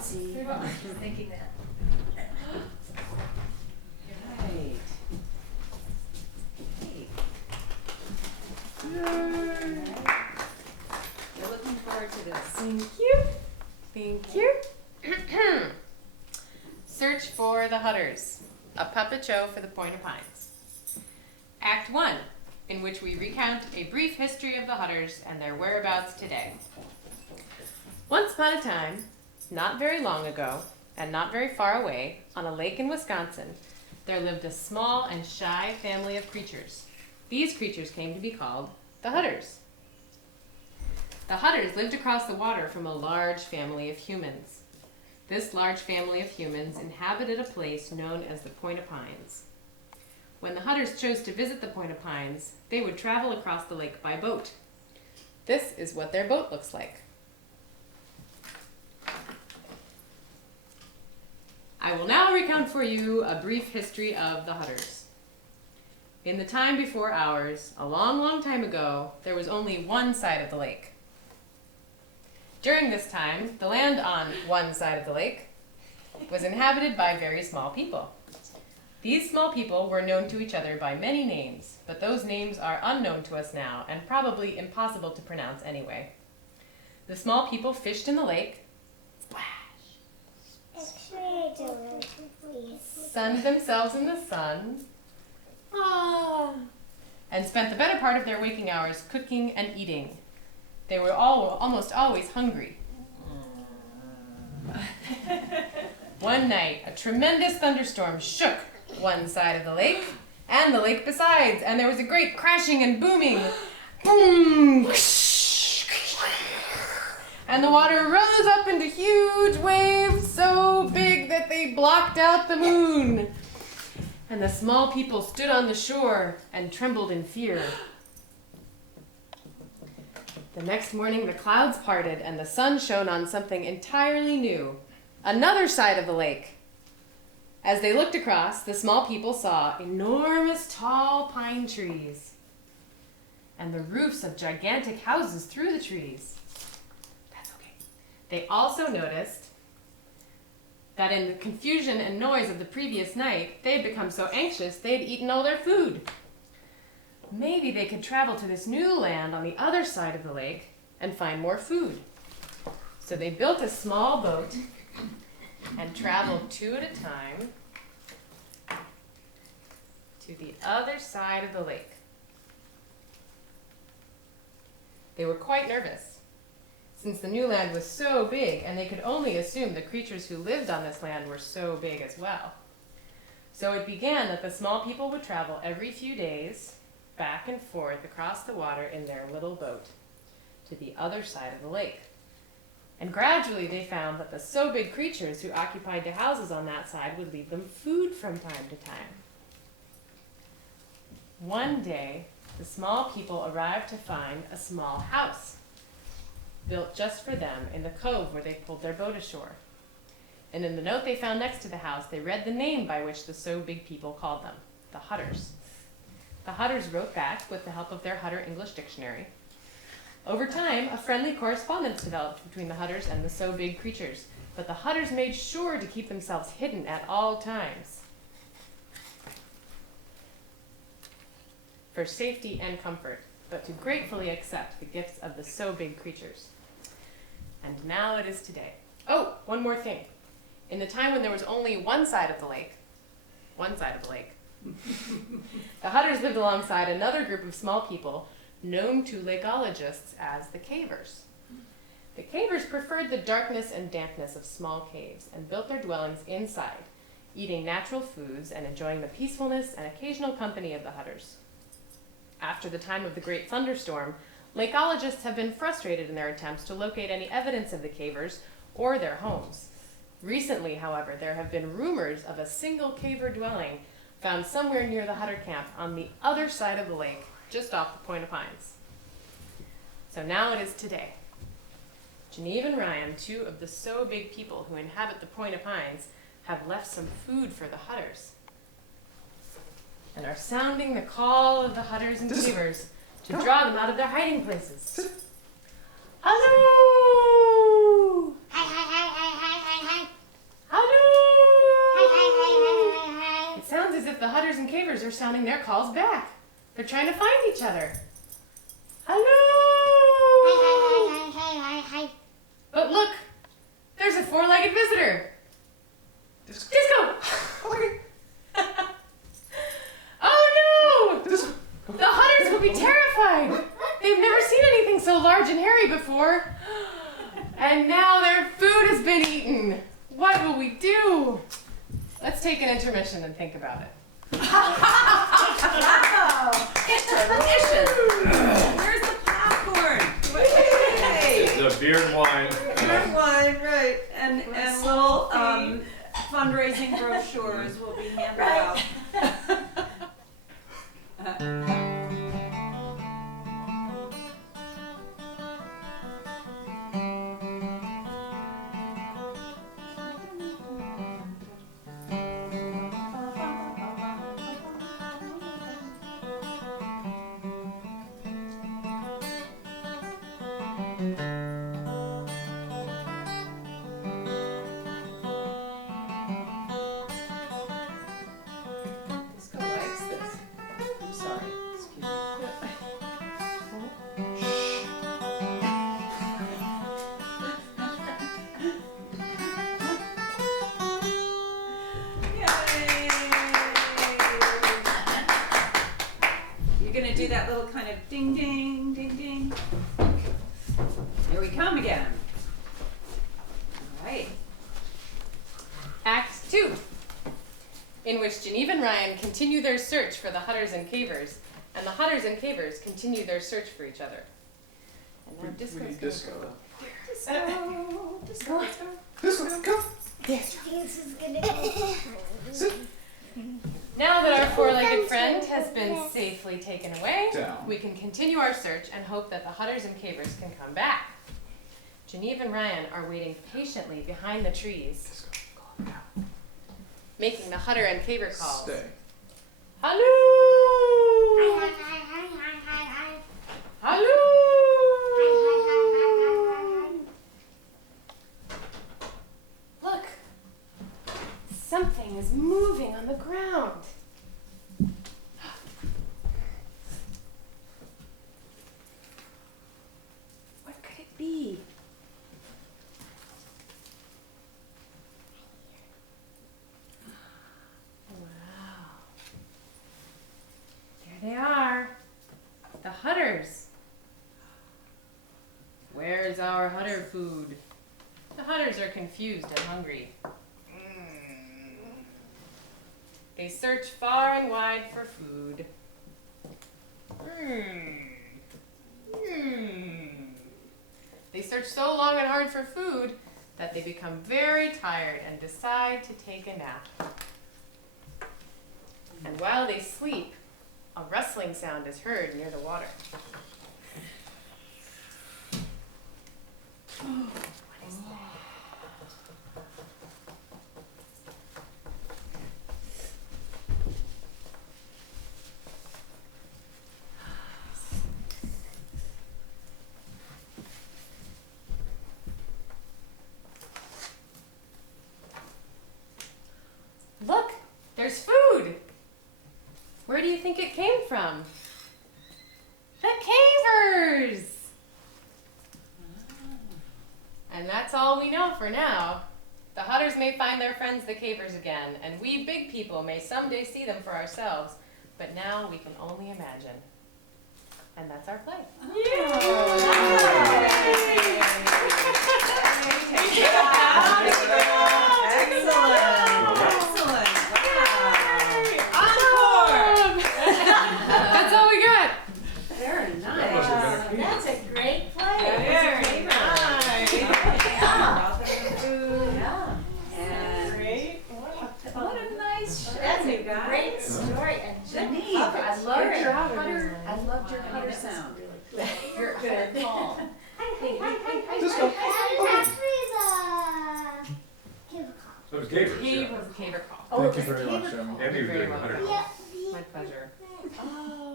See? She's thinking that. Right. Hey. We're looking forward to this. Thank you. Thank you. Search for the Hutters, a puppet show for the Point of Pines. Act 1, in which we recount a brief history of the Hutters and their whereabouts today. Once upon a time, not very long ago, and not very far away, on a lake in Wisconsin, there lived a small and shy family of creatures. These creatures came to be called the Hutters. The Hutters lived across the water from a large family of humans. This large family of humans inhabited a place known as the Point of Pines. When the Hutters chose to visit the Point of Pines, they would travel across the lake by boat. This is what their boat looks like. I will now recount for you a brief history of the Hutters. In the time before ours, a long, long time ago, there was only one side of the lake. During this time, the land on one side of the lake was inhabited by very small people. These small people were known to each other by many names, but those names are unknown to us now and probably impossible to pronounce anyway. The small people fished in the lake, sunned themselves in the sun, and spent the better part of their waking hours cooking and eating. They were almost always hungry. One night, a tremendous thunderstorm shook one side of the lake, and the lake besides, and there was a great crashing and booming. Boom! And the water rose up into huge waves so big that they blocked out the moon. And the small people stood on the shore and trembled in fear. The next morning, the clouds parted and the sun shone on something entirely new, another side of the lake. As they looked across, the small people saw enormous tall pine trees and the roofs of gigantic houses through the trees. That's okay. They also noticed that in the confusion and noise of the previous night, they had become so anxious they had eaten all their food. Maybe they could travel to this new land on the other side of the lake and find more food. So they built a small boat and traveled two at a time to the other side of the lake. They were quite nervous, since the new land was so big and they could only assume the creatures who lived on this land were so big as well. So it began that the small people would travel every few days back and forth across the water in their little boat to the other side of the lake. And gradually they found that the so big creatures who occupied the houses on that side would leave them food from time to time. One day, the small people arrived to find a small house built just for them in the cove where they pulled their boat ashore. And in the note they found next to the house, they read the name by which the so big people called them, the Hutters. The Hutters wrote back with the help of their Hutter English dictionary. Over time, a friendly correspondence developed between the Hutters and the so big creatures, but the Hutters made sure to keep themselves hidden at all times for safety and comfort, but to gratefully accept the gifts of the so big creatures. And now it is today. Oh, one more thing. In the time when there was only one side of the lake, the Hutters lived alongside another group of small people known to lakeologists as the Cavers. The Cavers preferred the darkness and dampness of small caves and built their dwellings inside, eating natural foods and enjoying the peacefulness and occasional company of the Hutters. After the time of the great thunderstorm, lakeologists have been frustrated in their attempts to locate any evidence of the Cavers or their homes. Recently, however, there have been rumors of a single Caver dwelling found somewhere near the Hutter camp on the other side of the lake, just off the Point of Pines. So now it is today. Genevieve and Ryan, two of the so big people who inhabit the Point of Pines, have left some food for the Hutters and are sounding the call of the Hutters and Cavers to draw them out of their hiding places. Hello! Hi, hi, hi, hi, hi, hi, hi. are sounding their calls back. They're trying to find each other. Hello! Hi. But look, there's a four-legged visitor. Disco! Okay. Oh no! The hunters will be terrified. They've never seen anything so large and hairy before. And now their food has been eaten. What will we do? Let's take an intermission and think about it. Intermission. Where's the popcorn? Hey. The beer and wine. Beer and wine, right. And little fundraising brochures will be handed out. Disco likes this. I'm sorry. Excuse me. Yay! You're gonna do that little kind of ding ding ding ding. Here we come again. All right. Act 2, in which Geneva and Ryan continue their search for the Hutters and Cavers, and the Hutters and Cavers continue their search for each other. And now We Disco's need gonna disco. go. Disco. Disco, come. This is gonna go. Sit Now that our four-legged friend has been safely taken away, down. we can continue our search and hope that the Hutters and Cavers can come back. Geneva and Ryan are waiting patiently behind the trees, Disco, calm down. making the Hutter and Caver calls. Stay. Hello! Hi. Hello! Look! Something is moving on the ground. What could it be? Wow. There they are. The Hutters. Where's our Hutter food? The Hutters are confused and hungry. They search far and wide for food. They search so long and hard for food that they become very tired and decide to take a nap. And while they sleep, a rustling sound is heard near the water. What is that? Look, there's food. Where do you think it came from? The Cavers! And that's all we know for now. The Hutters may find their friends the Cavers again, and we big people may someday see them for ourselves, but now we can only imagine. And that's our play. Excellent. Encore. That's all we got. Very That must have nice. been a That's a great play. Very nice. Yeah. And what a nice show. That's you a guys. great story. And Geneve, I love your your Hutter. I loved your Hutter Hutter sound. You're good. Calm. Disco. So it's Gabriel's, Cave yeah. of Caver Call. Oh, Thank you very much, Emmy. Emmy was Very doing well. 100. My pleasure. Oh.